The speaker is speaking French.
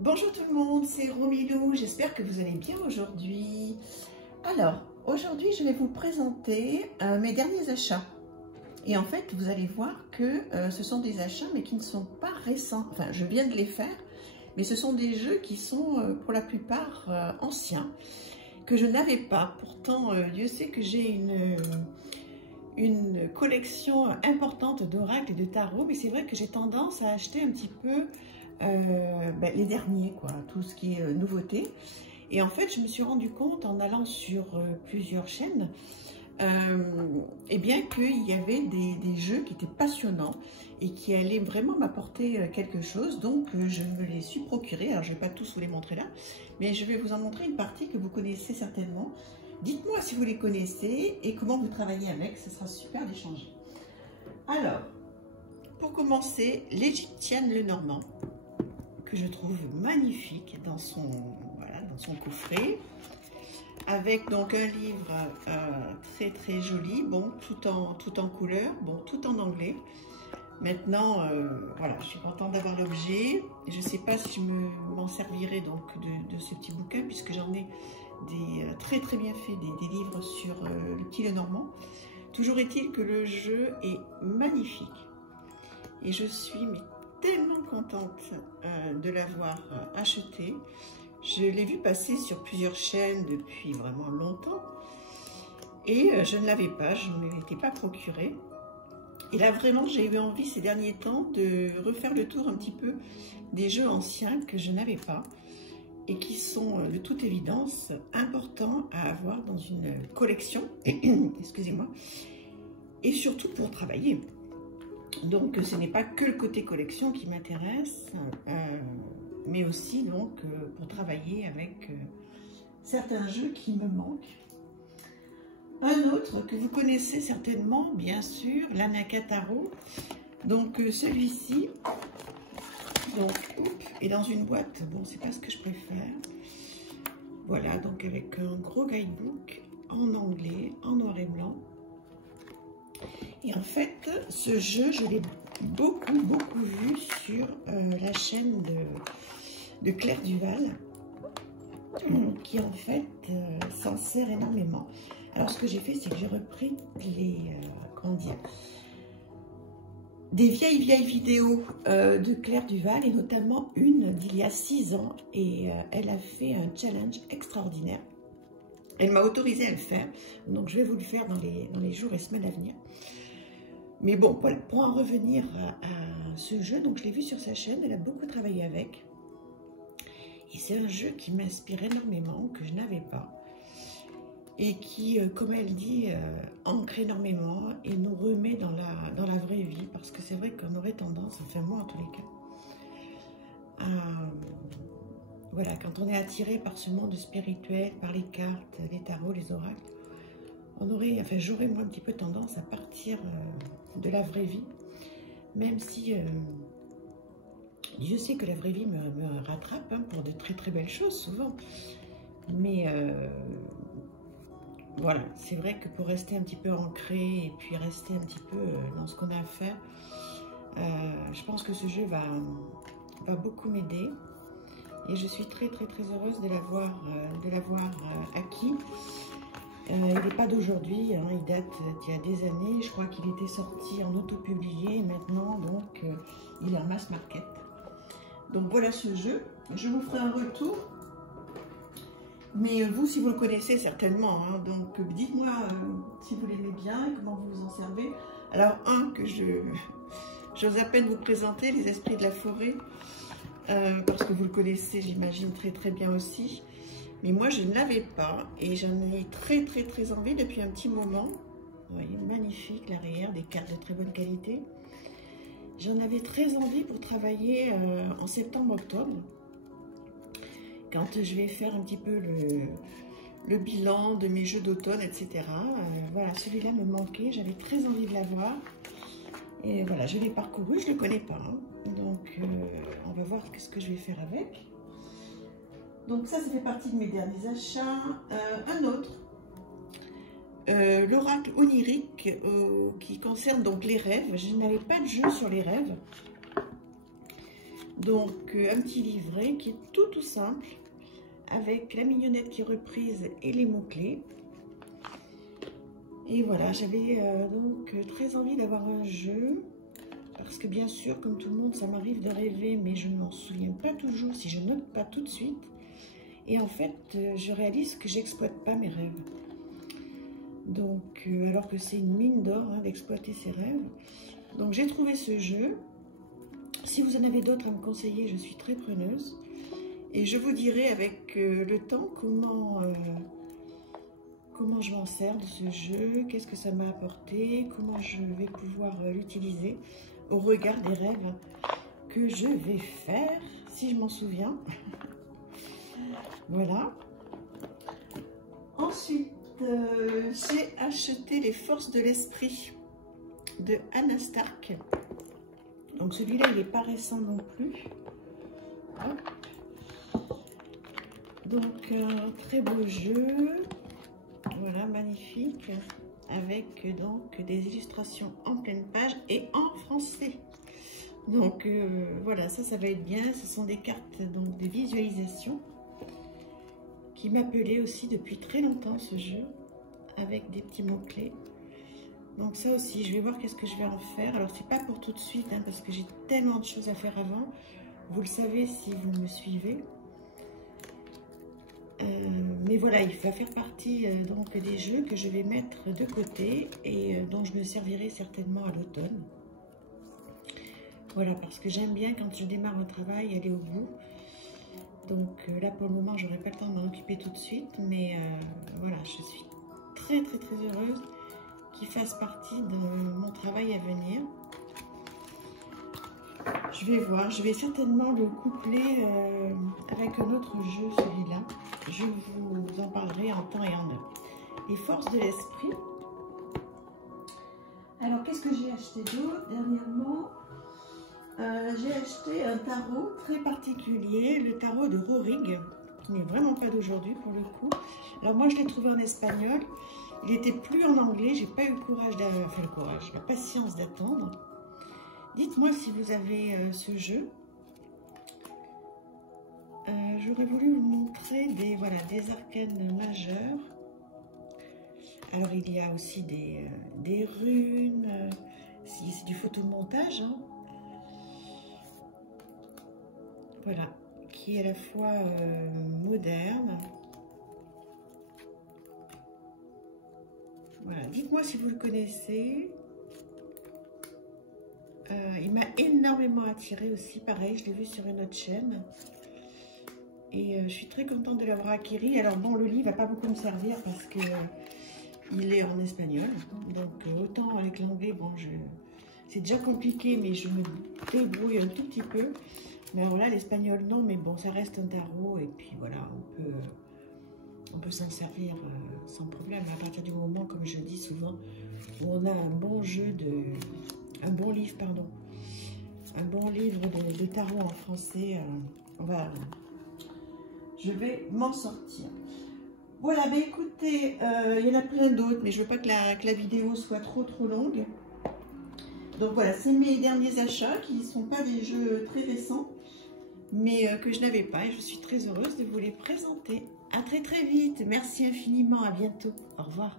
Bonjour tout le monde, c'est Romilou, j'espère que vous allez bien aujourd'hui. Alors, aujourd'hui je vais vous présenter mes derniers achats. Et en fait, vous allez voir que ce sont des achats mais qui ne sont pas récents. Enfin, je viens de les faire, mais ce sont des jeux qui sont pour la plupart anciens, que je n'avais pas. Pourtant, Dieu sait que j'ai une collection importante d'oracles et de tarot, mais c'est vrai que j'ai tendance à acheter un petit peu les derniers, quoi, tout ce qui est nouveauté. Et en fait, je me suis rendu compte en allant sur plusieurs chaînes, et bien qu'il y avait des jeux qui étaient passionnants et qui allaient vraiment m'apporter quelque chose. Donc, je me les suis procurés. Alors, je ne vais pas tous vous les montrer là, mais je vais vous en montrer une partie que vous connaissez certainement. Dites-moi si vous les connaissez et comment vous travaillez avec, ce sera super d'échanger. Alors, pour commencer, l'Égyptienne Lenormand, que je trouve magnifique dans son coffret, avec donc un livre très joli, bon, tout en couleur, bon, tout en anglais. Maintenant, voilà, je suis contente d'avoir l'objet. Je ne sais pas si je m'en servirai donc de ce petit bouquin, puisque j'en ai des très bien fait, des livres sur le petit Lenormand. Toujours est-il que le jeu est magnifique. Et je suis tellement contente de l'avoir acheté. Je l'ai vu passer sur plusieurs chaînes depuis vraiment longtemps. Et je ne l'avais pas, je ne me l'étais pas procuré. Et là, vraiment, j'ai eu envie ces derniers temps de refaire le tour un petit peu des jeux anciens que je n'avais pas et qui sont, de toute évidence, importants à avoir dans une collection. Excusez-moi. Et surtout pour travailler. Donc, ce n'est pas que le côté collection qui m'intéresse, mais aussi donc pour travailler avec certains jeux qui me manquent. Un autre que vous connaissez certainement, bien sûr, l'Anaka Tarot. Donc, celui-ci est dans une boîte. Bon, c'est pas ce que je préfère. Voilà, donc avec un gros guidebook en anglais, en noir et blanc. Et en fait, ce jeu, je l'ai beaucoup vu sur la chaîne de Claire Duval, qui en fait s'en sert énormément. Alors, ce que j'ai fait, c'est que j'ai repris des vieilles vidéos de Claire Duval, et notamment une d'il y a 6 ans, et elle a fait un challenge extraordinaire. Elle m'a autorisé à le faire, donc je vais vous le faire dans les jours et semaines à venir. Mais bon, voilà, pour en revenir à ce jeu, donc je l'ai vu sur sa chaîne, elle a beaucoup travaillé avec. Et c'est un jeu qui m'inspire énormément, que je n'avais pas. Et qui, comme elle dit, ancre énormément et nous remet dans la vraie vie. Parce que c'est vrai qu'on aurait tendance, enfin moi en tous les cas, voilà, quand on est attiré par ce monde spirituel, par les cartes, les tarots, les oracles, j'aurais moi un petit peu tendance à partir de la vraie vie, même si Dieu sait que la vraie vie me rattrape pour de très belles choses souvent. Mais voilà, c'est vrai que pour rester un petit peu ancré et puis rester un petit peu dans ce qu'on a à faire, je pense que ce jeu va beaucoup m'aider. Et je suis très heureuse de l'avoir acquis. Il n'est pas d'aujourd'hui, hein, il date d'il y a des années. Je crois qu'il était sorti en auto-publié et maintenant, donc, il est en mass market. Donc voilà ce jeu. Je vous ferai un retour. Mais vous, si vous le connaissez certainement, hein, donc dites-moi si vous l'aimez bien et comment vous vous en servez. Alors, un que j'ose à peine vous présenter, les esprits de la forêt. Parce que vous le connaissez, j'imagine, très bien aussi. Mais moi, je ne l'avais pas et j'en ai très envie depuis un petit moment. Vous voyez, magnifique l'arrière, des cartes de très bonne qualité. J'en avais très envie pour travailler en septembre-octobre, quand je vais faire un petit peu le bilan de mes jeux d'automne, etc. Voilà, celui-là me manquait, j'avais très envie de l'avoir. Et voilà, je l'ai parcouru, je ne le connais pas. Hein. Donc, on va voir ce que je vais faire avec. Donc ça fait partie de mes derniers achats. Un autre, l'oracle onirique qui concerne donc les rêves. Je n'avais pas de jeu sur les rêves. Donc un petit livret qui est tout simple, avec la mignonnette qui est reprise et les mots-clés. Et voilà, j'avais donc très envie d'avoir un jeu, parce que bien sûr, comme tout le monde, ça m'arrive de rêver, mais je ne m'en souviens pas toujours si je note pas tout de suite. Et en fait, je réalise que j'exploite pas mes rêves. Donc, alors que c'est une mine d'or hein, d'exploiter ses rêves. Donc, j'ai trouvé ce jeu. Si vous en avez d'autres à me conseiller, je suis très preneuse. Et je vous dirai avec le temps comment je m'en sers de ce jeu, qu'est-ce que ça m'a apporté, comment je vais pouvoir l'utiliser au regard des rêves que je vais faire, si je m'en souviens. Voilà. Ensuite, j'ai acheté Les Forces de l'Esprit de Anna Stark. Donc celui-là, il n'est pas récent non plus. Hop. Donc un très beau jeu. Voilà, magnifique. Avec donc des illustrations en pleine page et en français. Donc voilà, ça va être bien. Ce sont des cartes donc de visualisation qui m'appelait aussi depuis très longtemps ce jeu, avec des petits mots-clés. Donc ça aussi, je vais voir qu'est-ce que je vais en faire. Alors c'est pas pour tout de suite, hein, parce que j'ai tellement de choses à faire avant. Vous le savez si vous me suivez. Mais voilà, il va faire partie donc des jeux que je vais mettre de côté et dont je me servirai certainement à l'automne. Voilà, parce que j'aime bien quand je démarre un travail aller au bout. Donc là pour le moment, j'aurai pas le temps de m'en occuper tout de suite, mais voilà, je suis très heureuse qu'il fasse partie de mon travail à venir. Je vais voir, je vais certainement le coupler avec un autre jeu, celui-là. Je vous en parlerai en temps et en heure. Les Forces de l'Esprit. Alors, qu'est-ce que j'ai acheté d'autre dernièrement? J'ai acheté un tarot très particulier, le tarot de Rohrig, qui n'est vraiment pas d'aujourd'hui pour le coup. Alors moi, je l'ai trouvé en espagnol. Il était plus en anglais. J'ai pas eu le courage, la patience d'attendre. Dites-moi si vous avez ce jeu. J'aurais voulu vous montrer des arcanes majeures. Alors il y a aussi des runes. C'est du photomontage. Hein. Voilà, qui est à la fois moderne. Voilà, dites-moi si vous le connaissez. Il m'a énormément attiré aussi, pareil, je l'ai vu sur une autre chaîne. Et je suis très contente de l'avoir acquis. Alors bon, le livre va pas beaucoup me servir parce que il est en espagnol. Donc autant avec l'anglais, bon, c'est déjà compliqué, mais je me débrouille un tout petit peu. Mais alors là, l'espagnol, non, mais bon, ça reste un tarot. Et puis voilà, on peut s'en servir sans problème. À partir du moment, comme je dis souvent, où on a un bon livre de tarot en français, je vais m'en sortir. Voilà, ben écoutez, il y en a plein d'autres, mais je veux pas que la vidéo soit trop longue. Donc voilà, c'est mes derniers achats qui ne sont pas des jeux très récents, mais que je n'avais pas et je suis très heureuse de vous les présenter. À très vite, merci infiniment, à bientôt, au revoir.